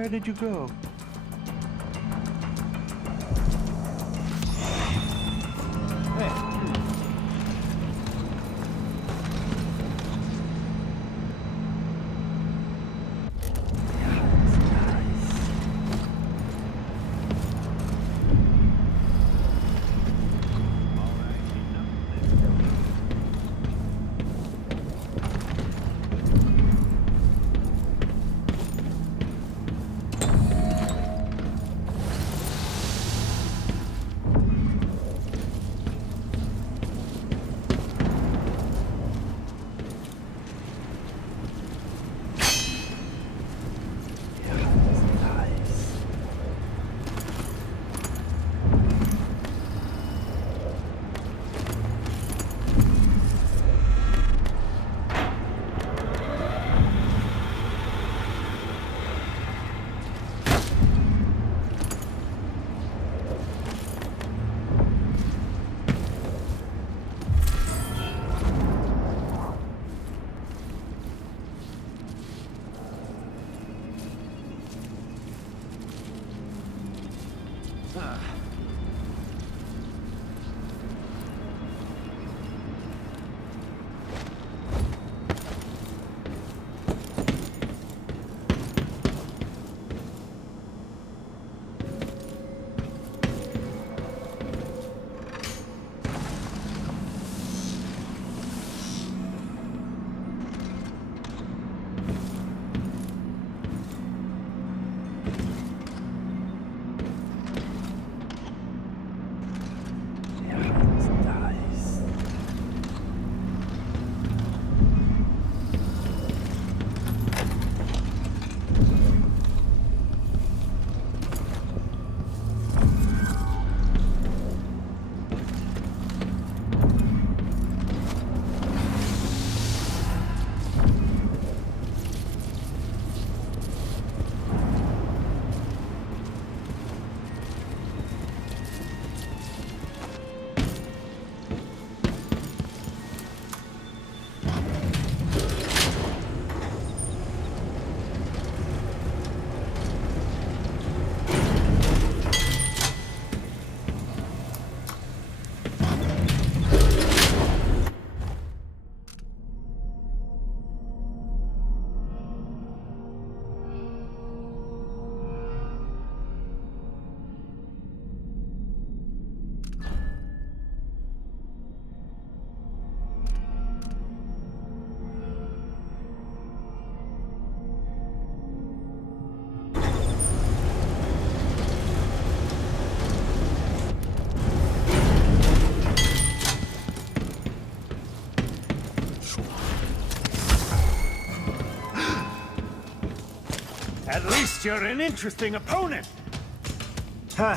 Where did you go? At least you're an interesting opponent. Huh.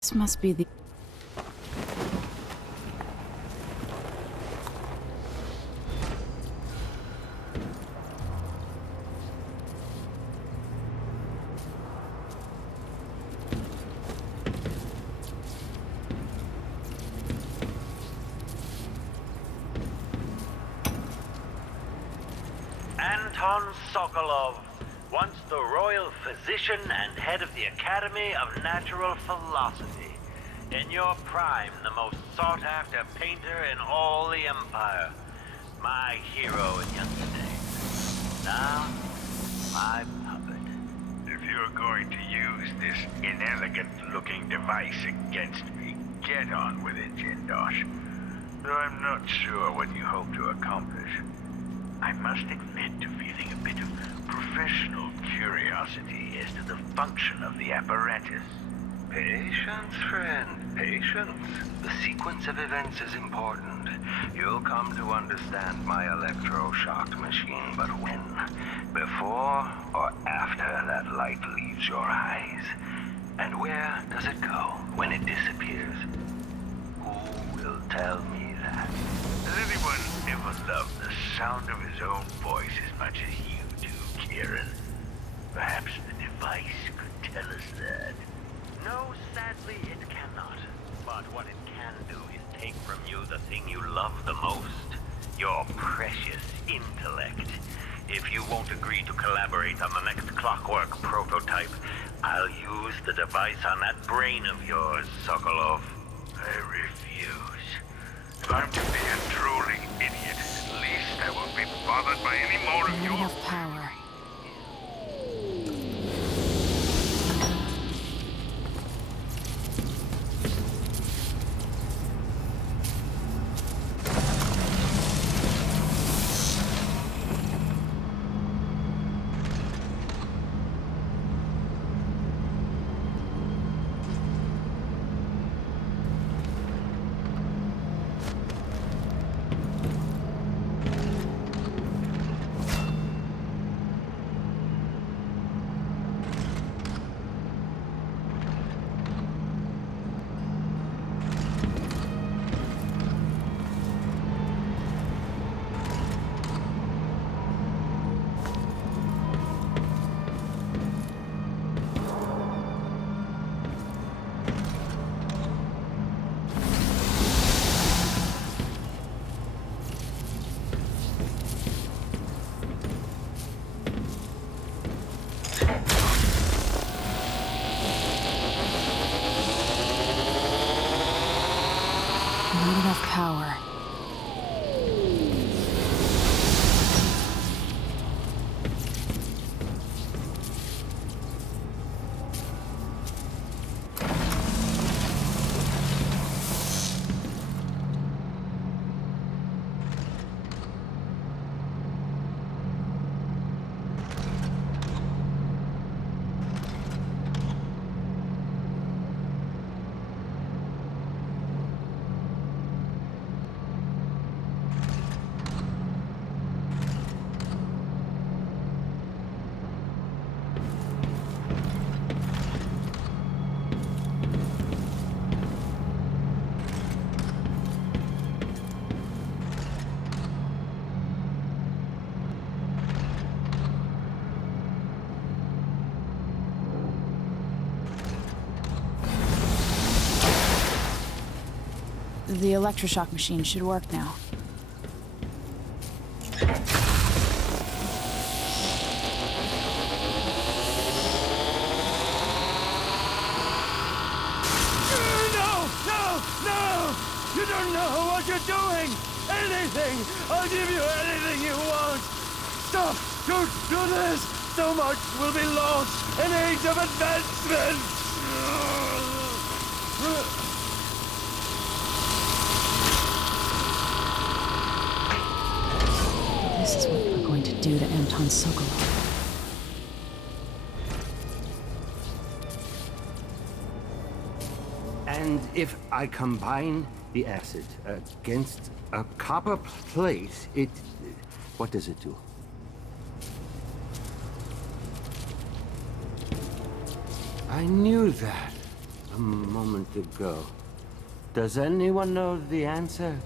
This must be the... Anton Sokolov, once the royal physician and head of the Academy of Natural Philosophy. In your prime, the most sought-after painter in all the Empire. My hero in younger days. Now, my puppet. If you're going to use this inelegant-looking device against me, get on with it, Jindosh. Though I'm not sure what you hope to accomplish. I must admit to feeling a bit of professional curiosity as to the function of the apparatus. Patience, friend, patience. The sequence of events is important. You'll come to understand my electroshock machine, but when? Before or after that light leaves your eyes? And where does it go when it disappears? Who will tell me that? Has anyone ever loved the sound of his own voice as much as you do? Kieran. Perhaps the device could tell us that. No, sadly, it cannot. But what it can do is take from you the thing you love the most. Your precious intellect. If you won't agree to collaborate on the next Clockwork prototype, I'll use the device on that brain of yours, Sokolov. I refuse. If I'm to be a drooling idiot, at least I won't be bothered by any more of your... Enough power. Not enough power. The electroshock machine should work now. No! You don't know what you're doing! Anything! I'll give you anything you want! Stop! Don't do this! So much will be lost! An age of advancement! This is what we're going to do to Anton Sokolov. And if I combine the acid against a copper plate, what does it do? I knew that a moment ago. Does anyone know the answer?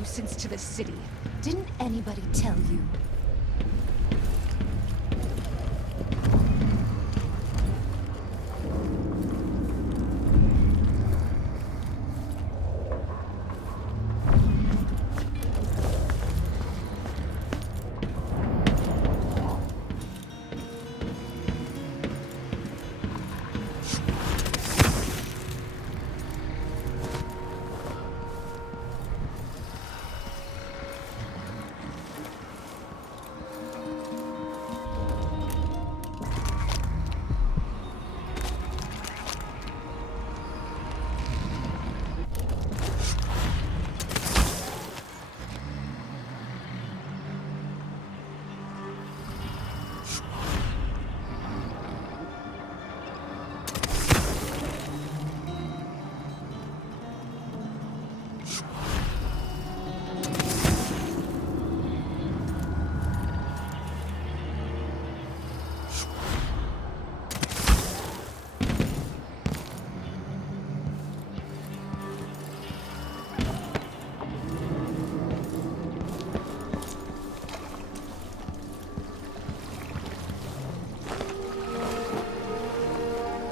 nuisance to the city. Didn't anybody tell you?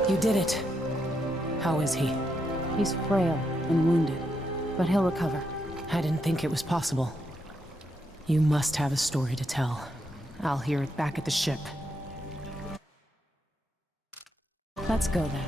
You did it. How is he? He's frail and wounded, but he'll recover. I didn't think it was possible. You must have a story to tell. I'll hear it back at the ship. Let's go then.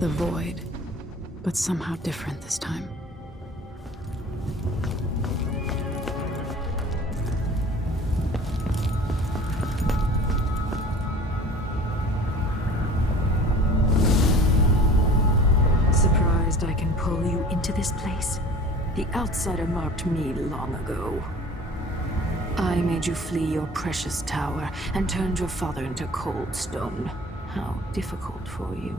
The void, but somehow different this time. Surprised I can pull you into this place? The outsider marked me long ago. I made you flee your precious tower and turned your father into cold stone. How difficult for you.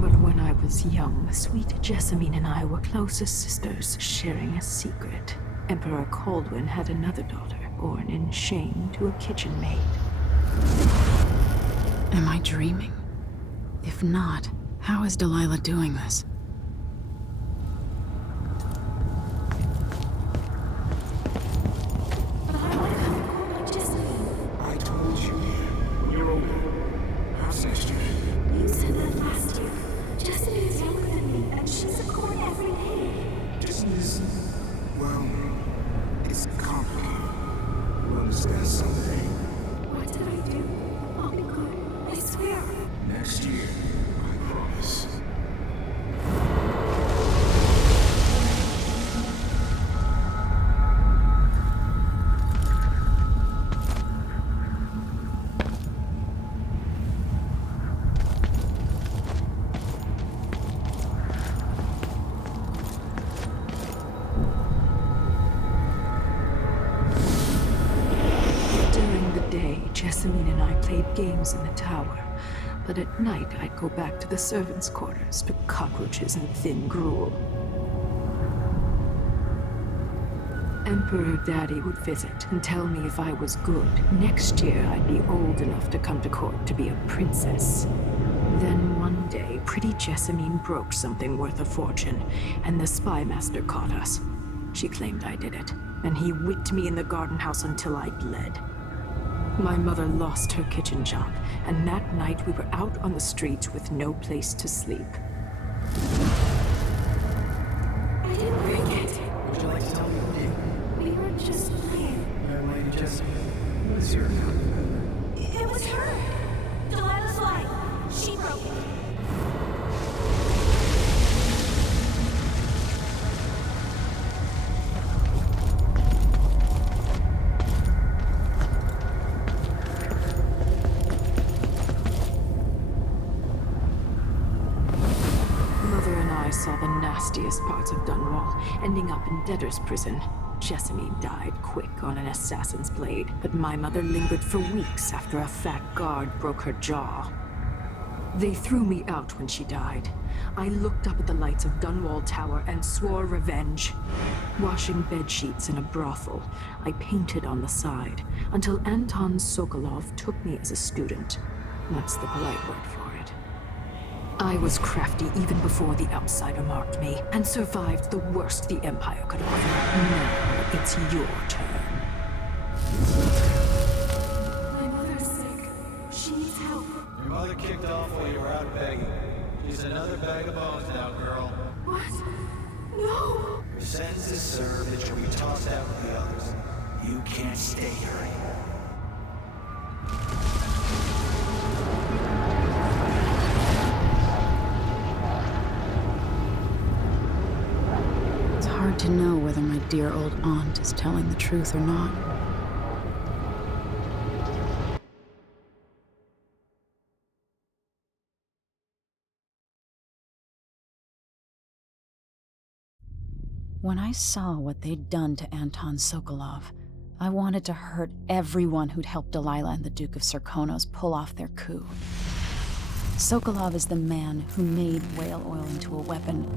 But when I was young, sweet Jessamine and I were close as sisters, sharing a secret. Emperor Kaldwin had another daughter, born in shame to a kitchen maid. Am I dreaming? If not, how is Delilah doing this? I told you, you're older. How's next year? You said that last year. Jessamine is younger than me, and she's a court every day. Business, well, it's complicated. You'll understand someday. What did I do? I'll be good. I swear. Next year, I promise. Jessamine and I played games in the tower, but at night I'd go back to the servants' quarters to cockroaches and thin gruel. Emperor Daddy would visit and tell me if I was good. Next year I'd be old enough to come to court to be a princess. Then one day, pretty Jessamine broke something worth a fortune, and the spy master caught us. She claimed I did it, and he whipped me in the garden house until I bled. My mother lost her kitchen job, and that night we were out on the streets with no place to sleep. I didn't break it. Would you like to tell me what you did? We were just playing. Young Lady Jessamine, what is your account? It was her. Delilah's light. She broke it. nastiest parts of Dunwall, ending up in debtor's prison. Jessamine died quick on an assassin's blade, but my mother lingered for weeks after a fat guard broke her jaw. They threw me out when she died. I looked up at the lights of Dunwall Tower and swore revenge. Washing bedsheets in a brothel, I painted on the side, until Anton Sokolov took me as a student. That's the polite word for it. I was crafty even before the outsider marked me, and survived the worst the Empire could offer. Now it's your turn. My mother's sick. She needs help. Your mother kicked off while you were out begging. She's another bag of bones now, girl. What? No! Your sentence is served that you'll be tossed out with the others. You can't stay here anymore. It's hard to know whether my dear old aunt is telling the truth or not. When I saw what they'd done to Anton Sokolov, I wanted to hurt everyone who'd helped Delilah and the Duke of Serkonos pull off their coup. Sokolov is the man who made whale oil into a weapon,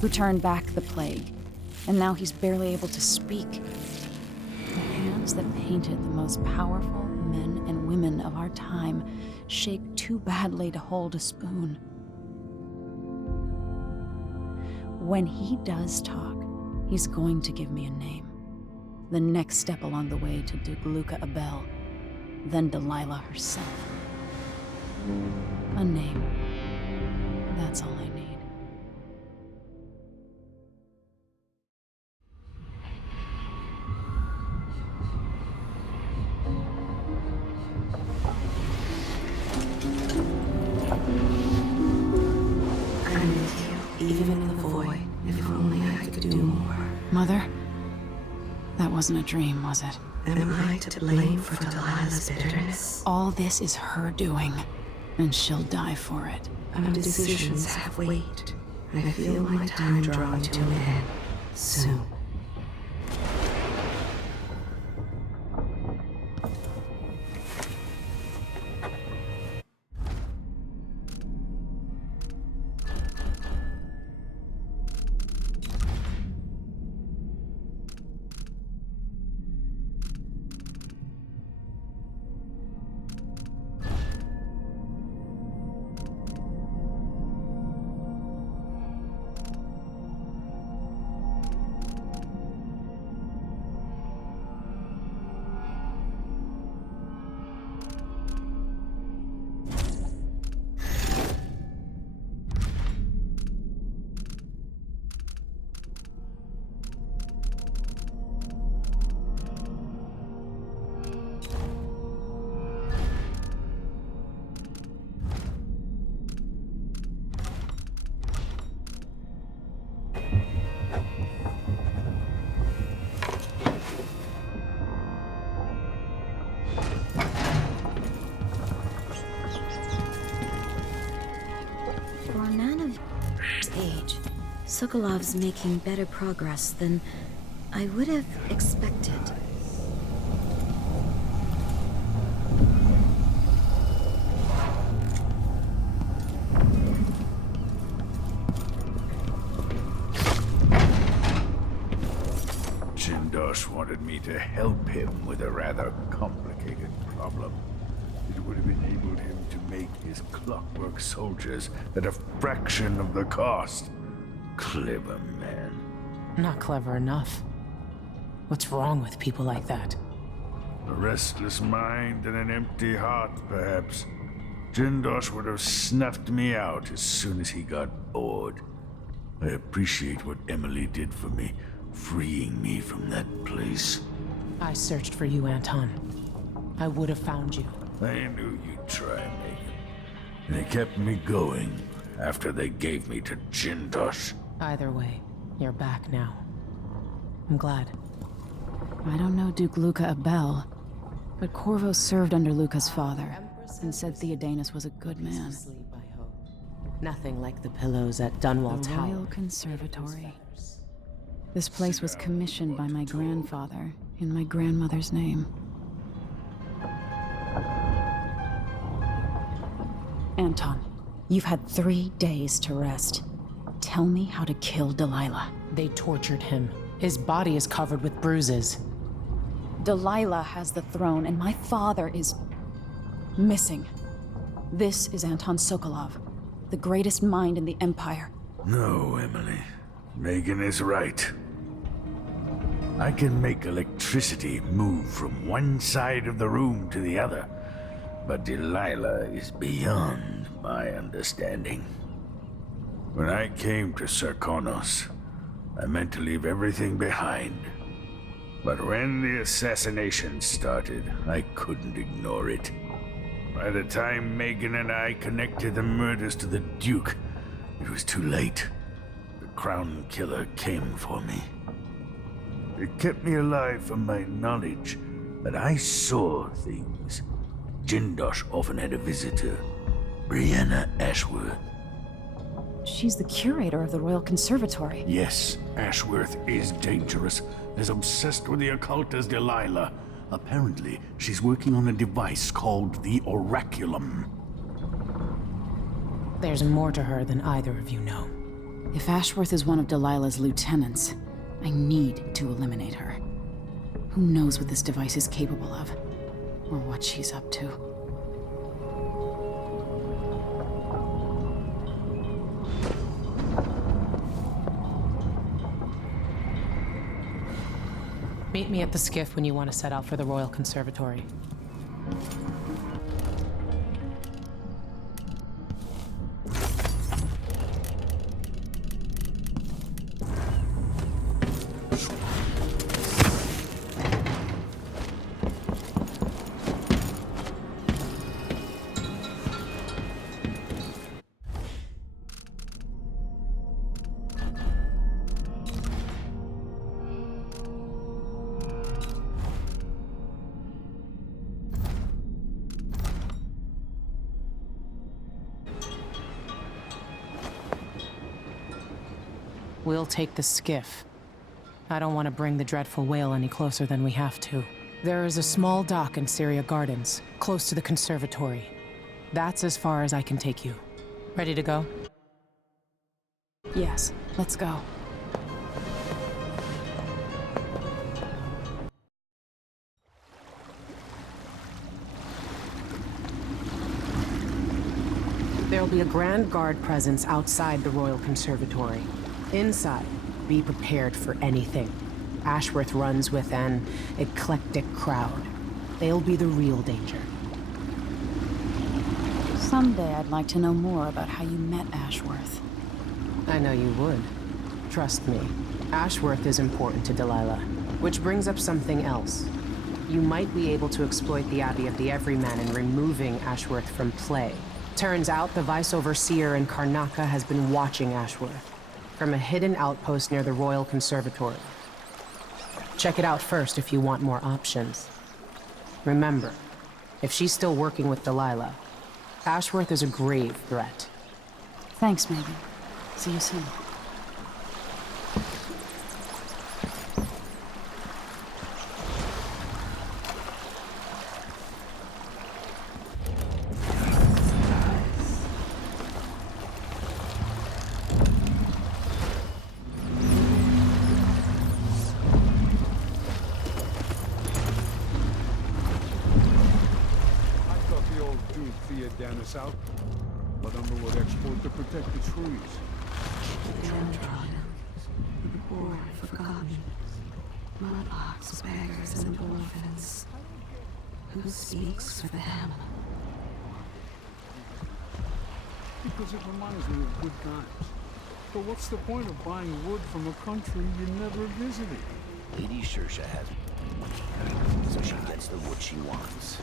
who turned back the plague, and now he's barely able to speak. The hands that painted the most powerful men and women of our time shake too badly to hold a spoon. When he does talk, he's going to give me a name. The next step along the way to Duke Luca Abel, then Delilah herself. A name. That's all I need. I'm with you, even in the void. If only I could do more. Mother? That wasn't a dream, was it? Am I to blame for Delilah's bitterness? All this is her doing, and she'll die for it. Our decisions have weight. I feel my time drawing to an end soon. Sokolov's making better progress than I would have expected. Jindosh wanted me to help him with a rather complicated problem. It would have enabled him to make his Clockwork soldiers at a fraction of the cost. Clever man. Not clever enough. What's wrong with people like that? A restless mind and an empty heart, perhaps. Jindosh would have snuffed me out as soon as he got bored. I appreciate what Emily did for me, freeing me from that place. I searched for you, Anton. I would have found you. I knew you'd try, Megan. And it kept me going after they gave me to Jindosh. Either way, you're back now. I'm glad. I don't know Duke Luca Abel, but Corvo served under Luca's father and said Theodanis was a good man. Nothing like the pillows at Dunwall The Tower. Royal Conservatory. This place was commissioned by my grandfather in my grandmother's name. Anton, you've had 3 days to rest. Tell me how to kill Delilah. They tortured him. His body is covered with bruises. Delilah has the throne, and my father is missing. This is Anton Sokolov, the greatest mind in the Empire. No, Emily. Megan is right. I can make electricity move from one side of the room to the other, but Delilah is beyond my understanding. When I came to Sarkonos, I meant to leave everything behind. But when the assassination started, I couldn't ignore it. By the time Megan and I connected the murders to the Duke, it was too late. The Crown Killer came for me. It kept me alive from my knowledge that I saw things. Jindosh often had a visitor, Brianna Ashworth. She's the curator of the Royal Conservatory. Yes, Ashworth is dangerous. As obsessed with the occult as Delilah. Apparently, she's working on a device called the Oraculum. There's more to her than either of you know. If Ashworth is one of Delilah's lieutenants, I need to eliminate her. Who knows what this device is capable of, or what she's up to. Meet me at the skiff when you want to set out for the Royal Conservatory. We'll take the skiff. I don't want to bring the dreadful whale any closer than we have to. There is a small dock in Syria Gardens, close to the conservatory. That's as far as I can take you. Ready to go? Yes, let's go. There'll be a Grand Guard presence outside the Royal Conservatory. Inside, be prepared for anything. Ashworth runs with an eclectic crowd. They'll be the real danger. Someday I'd like to know more about how you met Ashworth. I know you would. Trust me. Ashworth is important to Delilah. Which brings up something else. You might be able to exploit the Abbey of the Everyman in removing Ashworth from play. Turns out the Vice Overseer in Karnaca has been watching Ashworth from a hidden outpost near the Royal Conservatory. Check it out first if you want more options. Remember, if she's still working with Delilah, Ashworth is a grave threat. Thanks, Megan. See you soon. Out, but underwood export to protect the trees. Downtrodden, the poor forgotten, mudlarks, beggars, and orphans. Who speaks for them? Because it reminds me of good times. But what's the point of buying wood from a country you never visited? Lady Shersha has so she gets the wood she wants.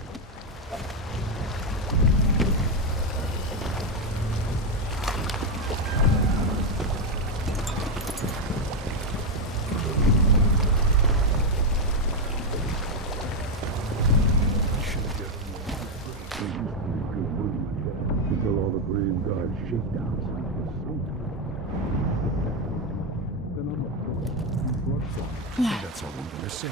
Until all the brave died shakedowns. That's all I'm gonna say.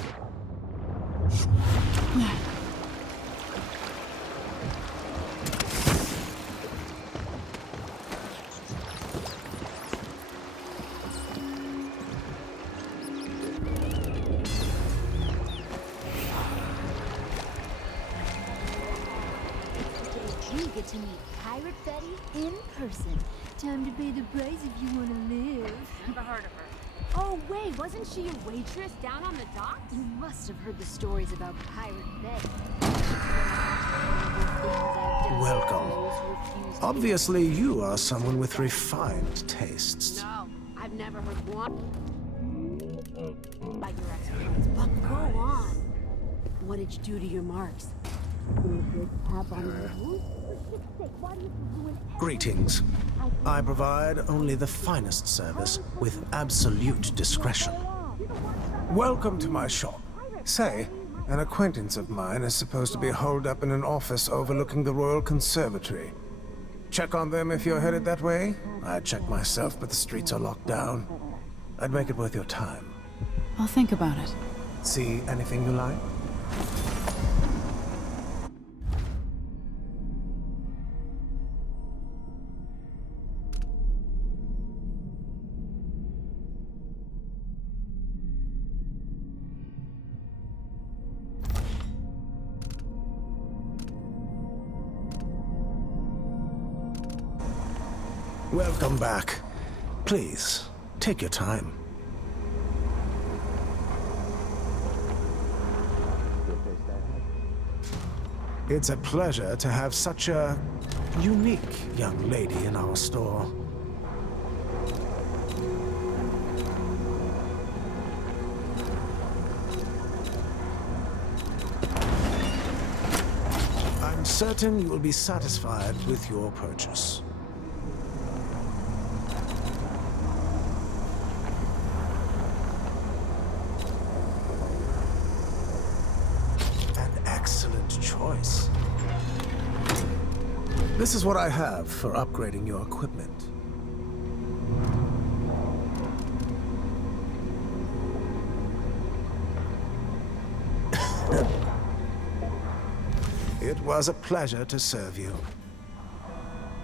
You get to meet Pirate Betty in person. Time to pay the price if you want to live. Never heard of her. Oh, wait, wasn't she a waitress down on the dock? You must have heard the stories about Pirate Betty. Welcome. Obviously, you are someone with refined tastes. No, I've never heard one like your ex-husband's. But go on. What did you do to your marks? Greetings. I provide only the finest service with absolute discretion. Welcome to my shop. Say, an acquaintance of mine is supposed to be holed up in an office overlooking the Royal Conservatory. Check on them if you're headed that way. I'd check myself, but the streets are locked down. I'd make it worth your time. I'll think about it. See anything you like? Welcome back. Please, take your time. It's a pleasure to have such a unique young lady in our store. I'm certain you will be satisfied with your purchase. Choice. This is what I have for upgrading your equipment. It was a pleasure to serve you.